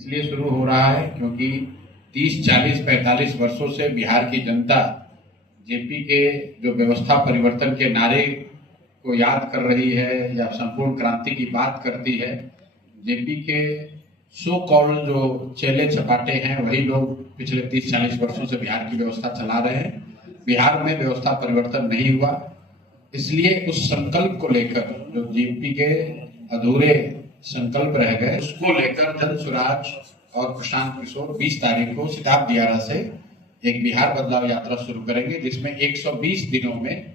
इसलिए शुरू हो रहा है क्योंकि 30, 40, 45 वर्षों से बिहार की जनता जेपी के जो व्यवस्था परिवर्तन के नारे को याद कर रही है या संपूर्ण क्रांति की बात करती है। जेपी के सो कॉल जो चेले चपाटे हैं वही लोग पिछले 30-40 वर्षों से बिहार की व्यवस्था चला रहे हैं। बिहार में व्यवस्था परिवर्तन नहीं हुआ, इसलिए उस संकल्प को लेकर जो जेपी के अधूरे संकल्प रह गए उसको लेकर जन स्वराज और प्रशांत किशोर 20 तारीख को सिताब दियारा से एक बिहार बदलाव यात्रा शुरू करेंगे, जिसमें 120 दिनों में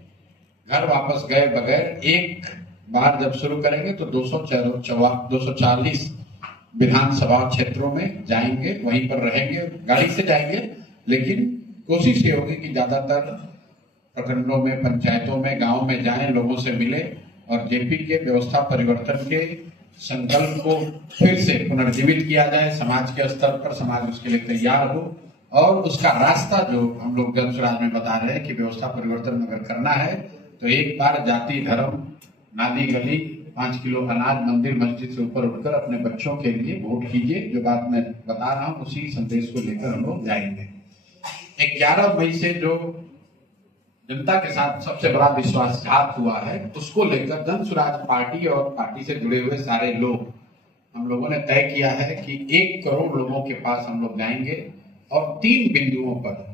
घर वापस गए बगैर एक बार जब शुरू करेंगे तो 240 विधानसभा क्षेत्रों में जाएंगे, वहीं पर रहेंगे, गाड़ी से जाएंगे, लेकिन कोशिश ये होगी कि ज्यादातर प्रखंडों में, पंचायतों में, गांव में जाएं, लोगों से मिले और जेपी के व्यवस्था परिवर्तन के संकल्प को फिर से पुनर्जीवित किया जाए। समाज के स्तर पर समाज उसके लिए तैयार हो और उसका रास्ता जो हम लोग जन स्वराज में बता रहे हैं कि व्यवस्था परिवर्तन अगर करना है तो एक बार जाति, धर्म, नाली गली, 5 किलो अनाज मंदिर मस्जिद से ऊपर उठकर अपने बच्चों के लिए वोट कीजिए। जो बात मैं बता रहा हूं उसी संदेश को लेकर हम लोग जाएंगे। 11 मई से जो जनता के साथ सबसे बड़ा विश्वासघात हुआ है उसको लेकर जन स्वराज पार्टी और पार्टी से जुड़े हुए सारे लोग, हम लोगों ने तय किया है कि 1 करोड़ लोगों के पास हम लोग जाएंगे और 3 बिंदुओं पर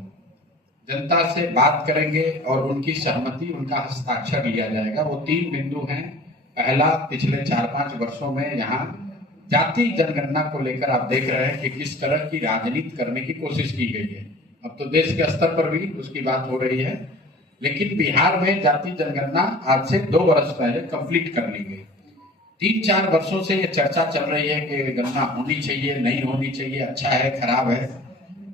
जनता से बात करेंगे और उनकी सहमति, उनका हस्ताक्षर लिया जाएगा। वो 3 बिंदु हैं। पहला, पिछले 4-5 वर्षों में यहाँ जाति जनगणना को लेकर आप देख रहे हैं कि किस तरह की राजनीति करने की कोशिश की गई है। अब तो देश के स्तर पर भी उसकी बात हो रही है, लेकिन बिहार में जाति जनगणना आज से 2 वर्ष पहले कंप्लीट कर ली गई। 3-4 वर्षों से ये चर्चा चल रही है कि गणना होनी चाहिए, नहीं होनी चाहिए, अच्छा है, खराब है।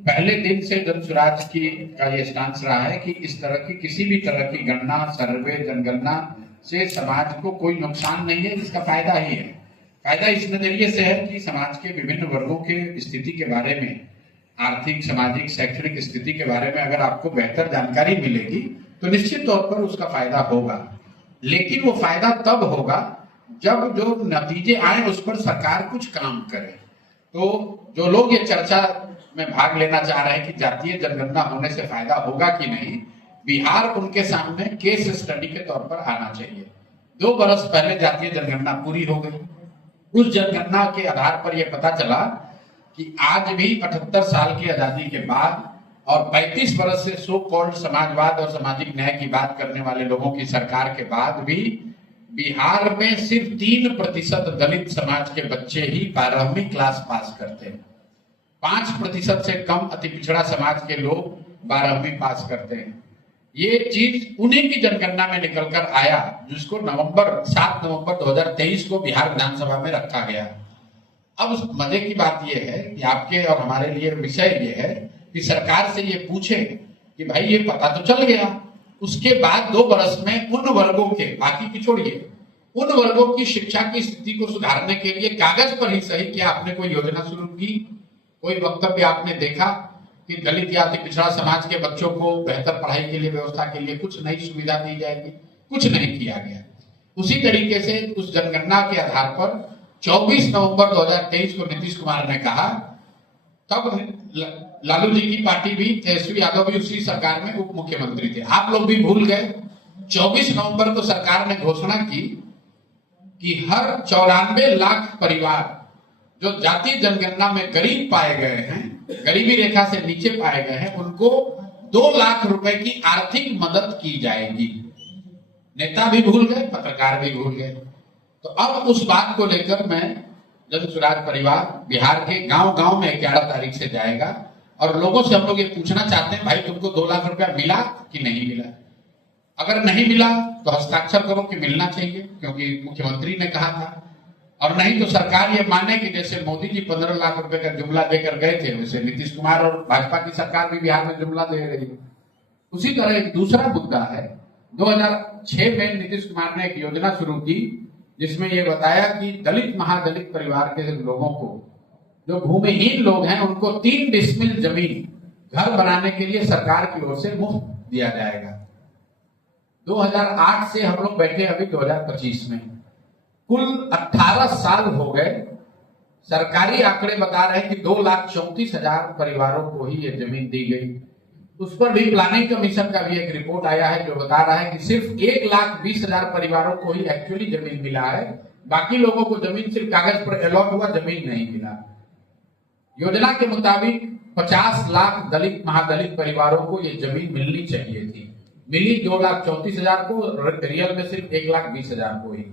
पहले दिन से जन स्वराज की का ये स्टांस रहा है कि इस तरह की किसी भी तरह की गणना, सर्वे, जनगणना से समाज को कोई नुकसान नहीं है, इसका फायदा ही है। फायदा इस नजरिए से है कि समाज के विभिन्न वर्गों के स्थिति के बारे में, आर्थिक, सामाजिक, शैक्षणिक स्थिति के बारे में अगर आपको बेहतर जानकारी मिलेगी तो निश्चित तौर पर उसका फायदा होगा। लेकिन वो फायदा तब होगा जब जो नतीजे आए उस पर सरकार कुछ काम करे। तो जो लोग ये चर्चा में भाग लेना चाह रहे हैं कि जातीय जनगणना होने से फायदा होगा कि नहीं, बिहार उनके सामने केस स्टडी के तौर पर आना चाहिए। 2 बरस पहले जातीय जनगणना पूरी हो गई। उस जनगणना के आधार पर यह पता चला कि आज भी 78 साल की आजादी के बाद और 35 वर्ष से सो कॉल्ड समाजवाद और सामाजिक न्याय की बात करने वाले लोगों की सरकार के बाद भी बिहार में सिर्फ 3% दलित समाज के बच्चे ही 12वीं क्लास पास करते हैं। 5% से कम अति पिछड़ा समाज के लोग 12वीं पास करते हैं। ये चीज उन्हीं की जनगणना में निकलकर आया जिसको 7 नवंबर 2023 को बिहार विधानसभा में रखा गया। अब मजे की बात यह है कि आपके और हमारे लिए विषय ये है कि सरकार से ये पूछे कि भाई ये पता तो चल गया, उसके बाद 2 वर्ष में उन वर्गों के, बाकी की छोड़िए, उन वर्गों की शिक्षा की स्थिति को सुधारने के लिए कागज पर ही सही क्या आपने कोई योजना शुरू की, कोई वक्तव्य आपने देखा कि दलित या अति पिछड़ा समाज के बच्चों को बेहतर पढ़ाई के लिए, व्यवस्था के लिए कुछ नई सुविधा दी जाएगी? कुछ नहीं किया गया। उसी तरीके से उस जनगणना के आधार पर 24 नवंबर 2023 को नीतीश कुमार ने कहा, तब लालू जी की पार्टी भी, तेजस्वी यादव भी उसी सरकार में उप मुख्यमंत्री थे। आप लोग भी भूल गए। 24 नवंबर को सरकार ने घोषणा की कि हर 94 लाख परिवार जो जातीय जनगणना में गरीब पाए गए हैं, गरीबी रेखा से नीचे पाए गए हैं, उनको 2 लाख रुपए की आर्थिक मदद की जाएगी। नेता भी भूल गए, पत्रकार भी भूल गए। तो अब उस बात को लेकर मैं जन स्वराज परिवार बिहार के गांव-गांव में 11 तारीख से जाएगा और लोगों से हम लोग ये पूछना चाहते हैं, भाई तुमको 2 लाख रुपया मिला कि नहीं मिला? अगर नहीं मिला तो हस्ताक्षर करो कि मिलना चाहिए, क्योंकि मुख्यमंत्री ने कहा था। और नहीं तो सरकार ये माने कि जैसे मोदी जी 15 लाख रुपए का जुमला देकर गए थे, वैसे नीतीश कुमार और भाजपा की सरकार भी बिहार में जुमला दे रही है। उसी तरह एक दूसरा मुद्दा है, 2006 में नीतीश कुमार ने एक योजना शुरू की जिसमें यह बताया कि दलित महादलित परिवार के लोगों को, जो भूमिहीन लोग हैं, उनको 3 डिसमिल जमीन घर बनाने के लिए सरकार की ओर से मुफ्त दिया जाएगा। 2008 से हम लोग बैठे अभी 2025 में, कुल 18 साल हो गए सरकारी आंकड़े बता रहे हैं कि 2,34,000 परिवारों को ही ये जमीन दी गई। उस पर भी प्लानिंग कमीशन का भी एक रिपोर्ट आया है जो बता रहा है कि सिर्फ 1,20,000 परिवारों को ही एक्चुअली जमीन मिला है, बाकी लोगों को जमीन सिर्फ कागज पर अलॉट हुआ, जमीन नहीं मिला। योजना के मुताबिक 50 लाख दलित महादलित परिवारों को ये जमीन मिलनी चाहिए थी, मिली 2,34,000 को, रियल में सिर्फ 1,20,000 को ही।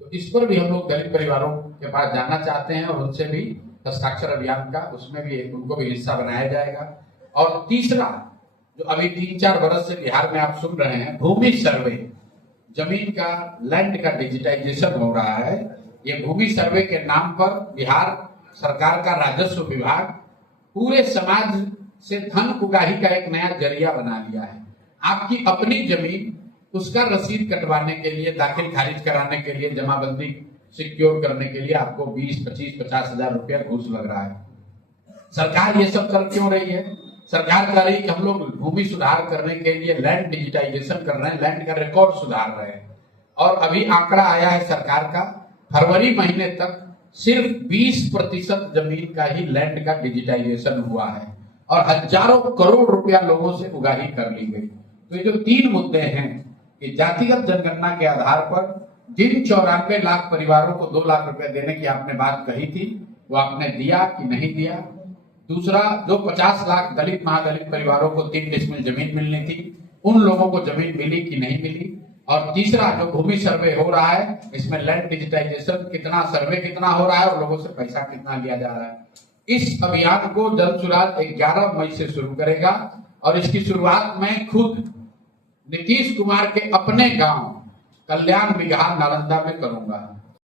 तो इस पर भी हम लोग दलित परिवारों के पास जाना चाहते हैं और उनसे भी हस्ताक्षर अभियान का, उसमें भी उनको भी हिस्सा बनाया जाएगा। और तीसरा, जो अभी 3-4 वर्ष से बिहार में आप सुन रहे हैं, भूमि सर्वे, जमीन का, लैंड का डिजिटाइजेशन हो रहा है। ये भूमि सर्वे के नाम पर बिहार सरकार का राजस्व विभाग पूरे समाज से धन उगाही का एक नया जरिया बना लिया है। आपकी अपनी जमीन, उसका रसीद कटवाने के लिए, दाखिल खारिज कराने के लिए, जमाबंदी सिक्योर करने के लिए आपको 20, 25, 50,000 रुपया घूस लग रहा है। सरकार ये सब कर क्यों रही है? सरकार कह रही है कि हम लोग भूमि सुधार करने के लिए लैंड डिजिटाइजेशन कर रहे हैं, लैंड का रिकॉर्ड सुधार रहे हैं। और अभी आंकड़ा आया है सरकार का, फरवरी महीने तक सिर्फ 20% जमीन का ही लैंड का डिजिटाइजेशन हुआ है और हजारों करोड़ रुपया लोगों से उगाही कर ली गई। तो ये जो 3 मुद्दे हैं कि जातिगत जनगणना के आधार पर जिन 94 लाख परिवारों को 2 लाख रुपए देने की आपने बात कही थी, वो आपने दिया कि नहीं दिया? दूसरा, जो 50 लाख दलित महादलित परिवारों को 3 डिसमिल जमीन मिलनी थी, उन लोगों को जमीन मिली कि नहीं मिली? और तीसरा, जो भूमि सर्वे हो रहा है, इसमें लैंड डिजिटाइजेशन कितना, सर्वे कितना हो रहा है और लोगों से पैसा कितना लिया जा रहा है। इस अभियान को जन सुराज 11 मई से शुरू करेगा और इसकी शुरुआत मैं खुद नीतीश कुमार के अपने गांव कल्याण बिगहा नालंदा में करूंगा।